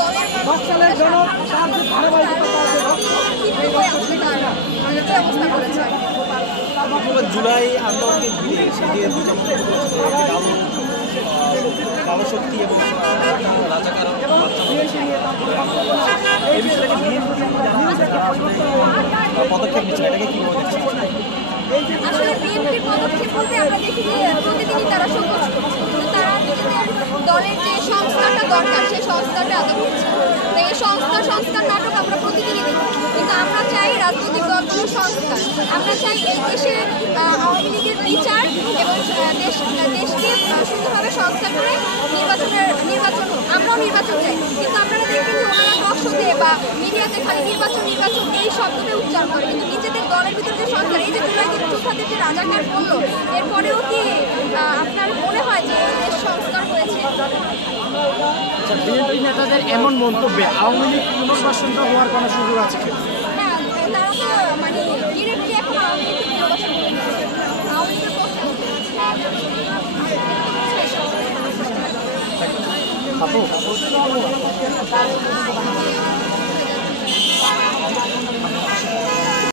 দলের ব্যবস্থা করেছে। জুলাই আন্দোলনকে ঘিরে সেদিকে কালো শক্তি এবং রাজাকার এই বিষয়টাকে পদক্ষেপ নিচ্ছে, এটাকে কীভাবে দেখছেন? আসলে বিএনপির পদক্ষেপ বলতে আমরা দেখি যে প্রতিদিনই তারা সংঘর্ষ করছে, কিন্তু তারা নিজেদের দলের যে সংস্কারটা দরকার সেই সংস্কারটা আদৌ করছে। তো এই সংস্কার নাটক আমরা প্রতিদিনই দেখি, কিন্তু আমরা চাই রাজনৈতিক দলগুলোর সংস্কার। আমরা চাই এই দেশে আওয়ামী লীগের বিচার এবং দেশকে সুন্দরভাবে সংস্কার করে নির্বাচন আমরাও নির্বাচন চাই। কিন্তু আপনারা দেখবেন যে ওনারা টকশোতে বা মিডিয়াতে খালি নির্বাচন এই শব্দটা উচ্চারণ করে, কিন্তু নিজেদের দলের ভিতরে যে সংস্কার, এই যে জুলাই যোদ্ধাদের যে রাজাকার বললো, এরপরেও কি আপনার মনে হয় যে এই দেশ সংস্কার হয়েছে? বিএনপি নেতাদের এমন মন্তব্যে আওয়ামী লীগ পুনর্বাসনটা হওয়ার কোনো সুযোগ আছে? হ্যাঁ, তারা তো মানে ডিরেক্টলি এখন আওয়ামী লীগকে পুনর্বাসন করে দিচ্ছে, আওয়ামী লীগের পক্ষে। আপু